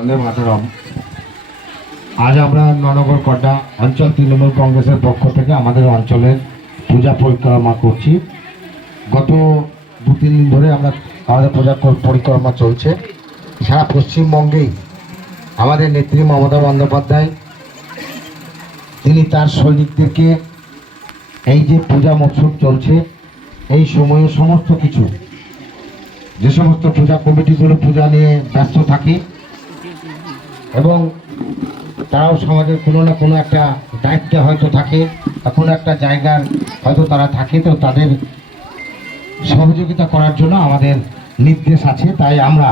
বন্দে মাতরম। আজ আমরা ননগর কড্ডা অঞ্চল তৃণমূল কংগ্রেসের পক্ষ থেকে আমাদের অঞ্চলের পূজা পরিক্রমা করছি। গত 2-3 দিন ধরে আমাদের পূজা পরিক্রমা চলছে। সারা পশ্চিমবঙ্গেই আমাদের নেত্রী মমতা বন্দ্যোপাধ্যায় তিনি তার সৈনিকদেরকে এই যে পূজা মৎসব চলছে এই সময়ে সমস্ত কিছু যে সমস্ত পূজা কমিটিগুলো পূজা নিয়ে ব্যস্ত থাকে এবং তারাও সমাজের কোনো না কোনো একটা দায়িত্বে হয়তো থাকে বা কোনো একটা জায়গার হয়তো তারা থাকে, তো তাদের সহযোগিতা করার জন্য আমাদের নির্দেশ আছে। তাই আমরা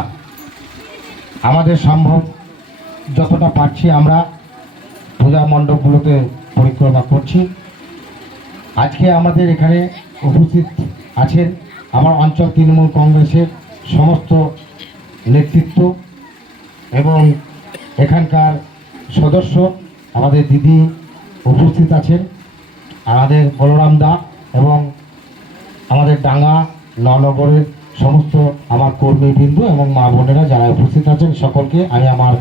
আমাদের সম্ভব যতটা পারছি আমরা পূজা মণ্ডপগুলোতে পরিক্রমা করছি। আজকে আমাদের এখানে উপস্থিত আছেন আমার অঞ্চল তৃণমূল কংগ্রেসের সমস্ত নেতৃত্ব এবং এখানকার সদস্য। আমাদের দিদি উপস্থিত আছেন, আমাদের বলরাম দা এবং আমাদের ডাঙ্গা নগরের সমস্ত আমার কর্মীবৃন্দ এবং মা বোনেরা যারা উপস্থিত আছেন সকলকে আমি আমার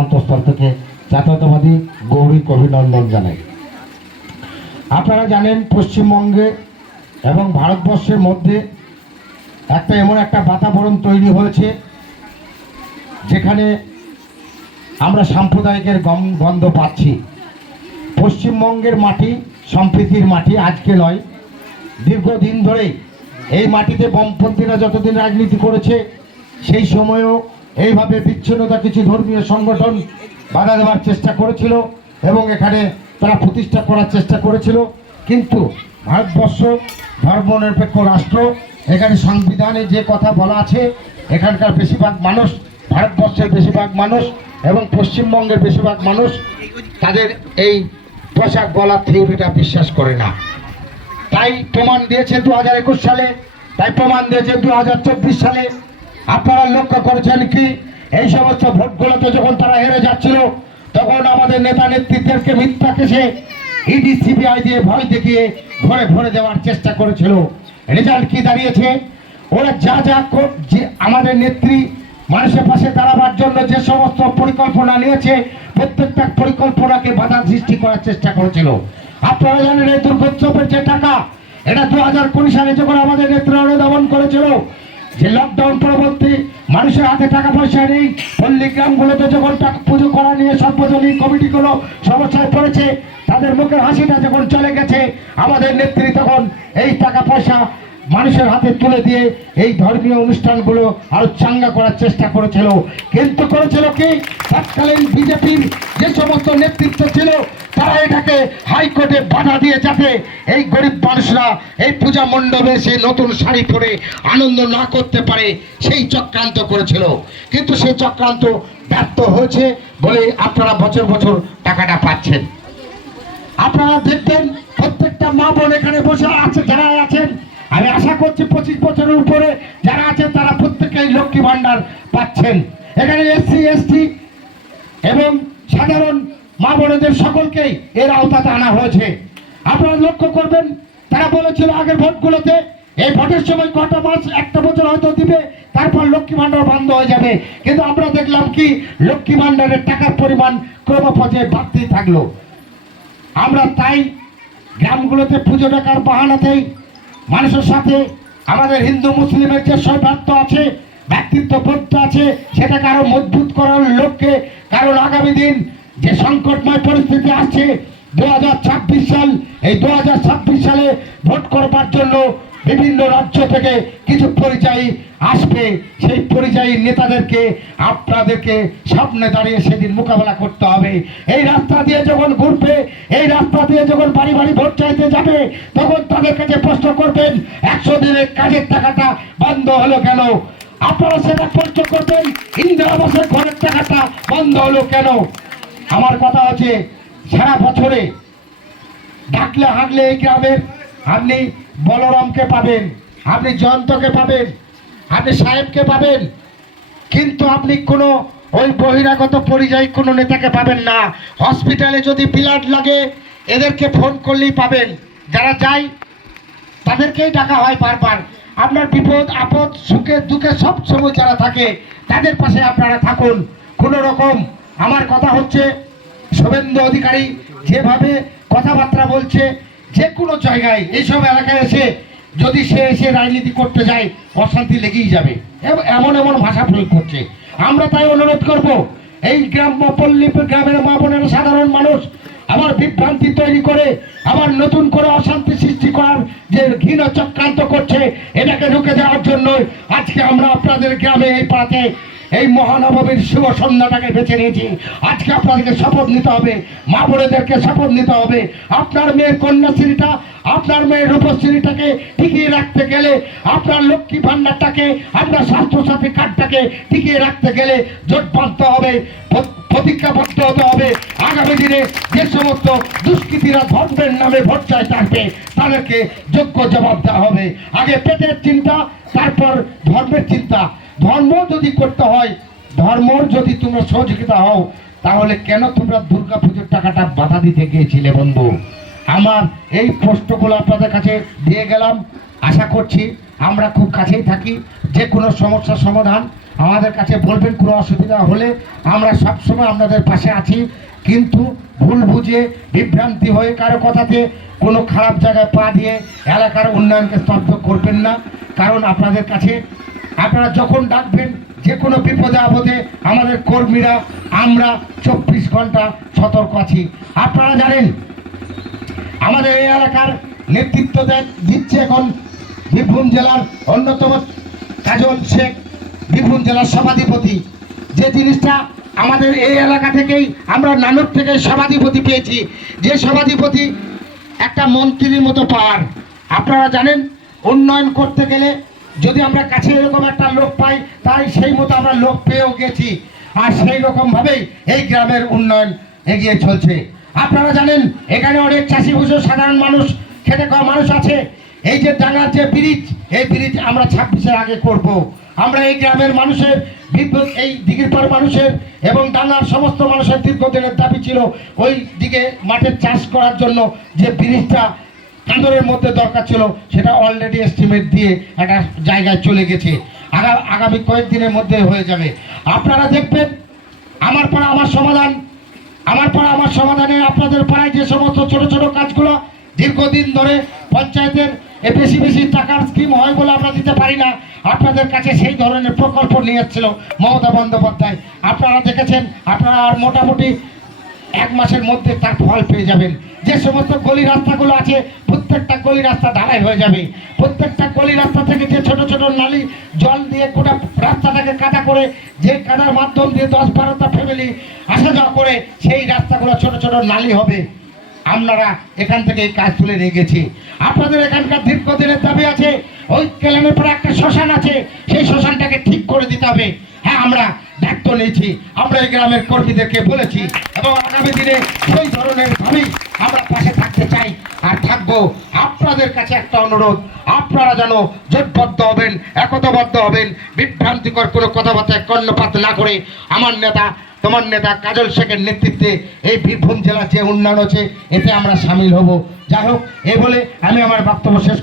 অন্তঃস্থল থেকে জাতীয়তাবাদী গৌরী অভিনন্দন জানাই। আপনারা জানেন পশ্চিমবঙ্গে এবং ভারতবর্ষের মধ্যে এমন একটা বাতাবরণ তৈরি হয়েছে যেখানে আমরা সাম্প্রদায়িকের গন্ধ পাচ্ছি। পশ্চিমবঙ্গের মাটি সম্প্রীতির মাটি, আজকে নয়, দীর্ঘদিন ধরেই এই মাটিতে বামপন্থীরা যতদিন রাজনীতি করেছে সেই সময়েও এইভাবে বিচ্ছিন্নতা কিছু ধর্মীয় সংগঠন বাধা দেওয়ার চেষ্টা করেছিল এবং এখানে তারা প্রতিষ্ঠা করার চেষ্টা করেছিল। কিন্তু ভারতবর্ষ ধর্মনিরপেক্ষ রাষ্ট্র, এখানে সংবিধানে যে কথা বলা আছে এখানকার বেশিরভাগ মানুষ, ভারতবর্ষের বেশিরভাগ মানুষ এবং পশ্চিমবঙ্গের বেশিরভাগ মানুষ তাদের এই পোশাক গলার থিওরিটা বিশ্বাস করে না। তাই প্রমাণ দিয়েছে 2021 সালে, তাই প্রমাণ দিয়েছে 2024 সালে। আপনারা লক্ষ্য করেছেন কি এই সমস্ত ভোটগুলোতে যখন তারা হেরে যাচ্ছিল তখন আমাদের নেতা নেতৃত্বদেরকে মিথ্যা কেসে ইডি সিবিআই দিয়ে ভয় দেখিয়ে ভরে দেওয়ার চেষ্টা করেছিল। রেজাল্ট কি দাঁড়িয়েছে? ওরা যা আমাদের নেত্রী মানুষের পাশে দাঁড়াবার জন্য যে সমস্ত পরিকল্পনা নিয়েছে প্রত্যেকটা পরিকল্পনাকে বাধা সৃষ্টি করার চেষ্টা করেছিল। আপনারা জানেন এই দুর্গোৎসবের যে টাকা, এটা 2020 সালে যখন আমাদের নেত্রী অনুধাবন করেছিল যে লকডাউন পরবর্তী মানুষের হাতে টাকা পয়সা নেই, পল্লীগ্রামগুলোতে যখন পুজো করা নিয়ে সর্বজনীন কমিটিগুলো সমস্যায় পড়েছে, তাদের মুখের হাসিটা যখন চলে গেছে, আমাদের নেত্রী তখন এই টাকা পয়সা মানুষের হাতে তুলে দিয়ে এই ধর্মীয় অনুষ্ঠানগুলো আরো চাঙ্গা করার চেষ্টা করেছিল। কিন্তু করেছিল কি তৎকালীন বিজেপির যে সমস্ত নেতৃত্ব ছিল তারা এটাকে হাইকোর্টে বাধা দিয়ে যাতে এই গরিব মানুষরা এই পূজা মণ্ডপে সে নতুন শাড়ি পরে আনন্দ না করতে পারে সেই চক্রান্ত করেছিল। কিন্তু সেই চক্রান্ত ব্যর্থ হয়েছে বলে আপনারা বছর বছর টাকাটা পাচ্ছেন। আপনারা দেখবেন প্রত্যেকটা মা বোন এখানে বসে আছে, যারা আছেন আমি আশা করছি 25 বছরের উপরে যারা আছেন তারা প্রত্যেকেই লক্ষ্মী ভান্ডার পাচ্ছেন। এখানে এসসি এসটি এবং সাধারণ মা বোনেদের সকলকেই এর আওতাতে আনা হয়েছে। আপনারা লক্ষ্য করবেন তারা বলেছিল আগের ভোটগুলোতে এই ভোটের সময় কটা মাস একটা বছর হয়তো দিবে, তারপর লক্ষ্মী ভান্ডার বন্ধ হয়ে যাবে। কিন্তু আমরা দেখলাম কি লক্ষ্মী ভান্ডারের টাকার পরিমাণ ক্রমপর্যায়ে বাড়তেই থাকলো। আমরা তাই গ্রামগুলোতে পুজো ডাকার বাহানাতেই মানুষের সাথে আমাদের হিন্দু মুসলিমের যে সৌহার্দ্য আছে, ব্যক্তিত্ববোধ আছে, সেটাকে আরো মজবুত করার লক্ষ্যে, কারণ আগামী দিন যে সংকটময় পরিস্থিতি আসছে 2026 সাল, এই 2026 সালে ভোট করবার জন্য বিভিন্ন রাজ্য থেকে কিছু পরিযায়ী আসবে। সেই পরিযায়ী নেতাদেরকে আপনাদেরকে সামনে দাঁড়িয়ে সেদিন মোকাবেলা করতে হবে। এই রাস্তা দিয়ে যখন ঘুরবে, এই রাস্তা দিয়ে যখন বাড়ি বাড়ি ভোট চাইতে যাবে, তখন তাদের কাছে প্রশ্ন করবেন 100 দিনের কাজের টাকাটা বন্ধ হলো কেন? আপনারা সেটা প্রশ্ন করবেন ইন্দিরা আবাসের ঘরের টাকাটা বন্ধ হলো কেন? আমার কথা হচ্ছে সারা বছরে ডাকলে হাঁটলে এই গ্রামের আপনি বলরামকে পাবেন, আপনি জয়ন্তকে পাবেন, আপনি সাহেবকে পাবেন, কিন্তু আপনি কোনো ওই বহিরাগত পরিযায়ী কোনো নেতাকে পাবেন না। হসপিটালে যদি ব্লাড লাগে এদেরকে ফোন করলেই পাবেন, যারা যায় তাদেরকেই ডাকা হয় বারবার। আপনার বিপদ আপদ সুখে দুঃখে সব সময় যারা থাকে তাদের পাশে আপনারা থাকুন। কোনো রকম আমার কথা হচ্ছে শুভেন্দু অধিকারী যেভাবে কথাবার্তা বলছে, যে কোনো জায়গায় এইসব এলাকায় এসে যদি সে এসে রাজনীতি করতে যায় অশান্তি লেগেই যাবে, এমন এমন ভাষা প্রয়োগ করছে। আমরা তাই অনুরোধ করব, এই গ্রাম্য পল্লী গ্রামের মা বোনেরা সাধারণ মানুষ আবার বিভ্রান্তি তৈরি করে আবার নতুন করে অশান্তি সৃষ্টি করার যে ঘৃণ চক্রান্ত করছে, এটাকে রুখে দেওয়ার জন্য আজকে আমরা আপনাদের গ্রামে এই পাড়াতে এই মহানবমীর শুভ সন্ধ্যাটাকে বেছে নিয়েছি। আজকে আপনাদেরকে শপথ নিতে হবে, মা বোনেদেরকে শপথ নিতে হবে। আপনার মেয়ের কন্যাশ্রীটা, আপনার মেয়ের রূপশ্রীটাকে টিকিয়ে রাখতে গেলে, আপনার লক্ষ্মী ভান্ডারটাকে, আপনার স্বাস্থ্যসাথী কার্ডটাকে টিকিয়ে রাখতে গেলে জোট বাঁধতে হবে, প্রতিজ্ঞাবদ্ধ হতে হবে। আগামী দিনে যে সমস্ত দুষ্কৃতীরা ধর্মের নামে ভোট চায় থাকবে, তাদেরকে যোগ্য জবাব দেওয়া হবে। আগে পেটের চিন্তা, তারপর ধর্মের চিন্তা। ধর্ম যদি করতে হয়, ধর্ম যদি তোমরা সহযোগিতা হও, তাহলে কেন তোমরা দুর্গা পুজোর টাকাটা বাধা দিতে গিয়েছিলে বন্ধু? আমার এই প্রশ্নগুলো আপনাদের কাছে দিয়ে গেলাম। আশা করছি আমরা খুব কাছেই থাকি। যে কোনো সমস্যার সমাধান আমাদের কাছে বলবেন, কোনো অসুবিধা হলে আমরা সবসময় আপনাদের পাশে আছি। কিন্তু ভুল বুঝে বিভ্রান্তি হয়ে কারো কথাতে কোনো খারাপ জায়গায় পা দিয়ে এলাকার উন্নয়নকে স্তব্ধ করবেন না। কারণ আপনাদের কাছে আপনারা যখন ডাকবেন, যে কোনো বিপদে আপদে আমাদের কর্মীরা আমরা 24 ঘন্টা সতর্ক আছি। আপনারা জানেন আমাদের এই এলাকার নেতৃত্ব দিচ্ছে এখন বীরভূম জেলার অন্যতম কাজল শেখ, বীরভূম জেলার সভাধিপতি। যে জিনিসটা আমাদের এই এলাকা থেকেই আমরা নানুর থেকে সভাধিপতি পেয়েছি, যে সভাধিপতি একটা মন্ত্রীর মতো পাওয়ার। আপনারা জানেন উন্নয়ন করতে গেলে যদি আমরা কাছে এরকম একটা লোক পাই, তাই সেই মতো আমরা লোক পেয়েও গেছি। আর সেই রকমভাবেই এই গ্রামের উন্নয়ন এগিয়ে চলছে। আপনারা জানেন এখানে অনেক চাষিভূষো সাধারণ মানুষ, খেটে খাওয়া মানুষ আছে। এই যে ডাঙ্গার যে ব্রিজ, এই ব্রিজ আমরা 26-এর আগে করব। আমরা এই গ্রামের মানুষের, এই দিঘির পাড় মানুষের এবং ডাঙ্গার সমস্ত মানুষের দীর্ঘদিনের দাবি ছিল ওই দিকে মাঠের চাষ করার জন্য যে ব্রিজটা কান্দরের মধ্যে দরকার ছিল, সেটা অলরেডি এস্টিমেট দিয়ে একটা জায়গায় চলে গেছে। আগামী কয়েকদিনের মধ্যে হয়ে যাবে। আপনারা দেখবেন আমার পাড়া আমার সমাধান, আমার পাড়া আমার সমাধানে আপনাদের পাড়ায় যে সমস্ত ছোট ছোট কাজগুলো দীর্ঘদিন ধরে পঞ্চায়েতের বেশি বেশি টাকার স্কিম হয় বলে আমরা দিতে পারি না, আপনাদের কাছে সেই ধরনের প্রকল্প নিয়ে এসেছিল মমতা বন্দ্যোপাধ্যায়। আপনারা দেখেছেন, আপনারা আর মোটামুটি 1 মাসের মধ্যে তার ফল পেয়ে যাবেন। যে সমস্ত গলি রাস্তাগুলো আছে, প্রত্যেকটা গলি রাস্তা ঢালাই হয়ে যাবে। প্রত্যেকটা গলি রাস্তা থেকে যে ছোট ছোট নালি জল দিয়ে গোটা রাস্তাটাকে কাদা করে, যে কাদার মাধ্যম দিয়ে 10-12টা ফ্যামিলি আসা যাওয়া করে, সেই রাস্তাগুলো ছোট ছোট নালি হবে। আপনারা এখান থেকে এই কাজ তুলে নিয়ে গেছি। আপনাদের এখানকার দীর্ঘদিনের দাবি আছে, ওই কেলানের পরে একটা শ্মশান আছে, সেই শ্মশানটাকে ঠিক করে দিতে হবে। হ্যাঁ, আমরা দায়িত্ব নিয়েছি, আমরা এই গ্রামের কর্মীদেরকে বলেছি এবং আগামী দিনে সেই ধরনের ভাবেই আমরা পাশে থাকতে চাই আর থাকবো। আপনাদের কাছে একটা অনুরোধ, আপনারা যেন জোটবদ্ধ হবেন, একতাবদ্ধ হবেন, বিভ্রান্তিকর কোনো কথাবার্তায় কর্ণপাত না করে আমার নেতা, তোমার নেতা কাজল শেখের নেতৃত্বে এই বীরভূম জেলার যে উন্নয়ন আছে, এতে আমরা সামিল হব। যাই হোক, এই বলে আমি আমার বক্তব্য শেষ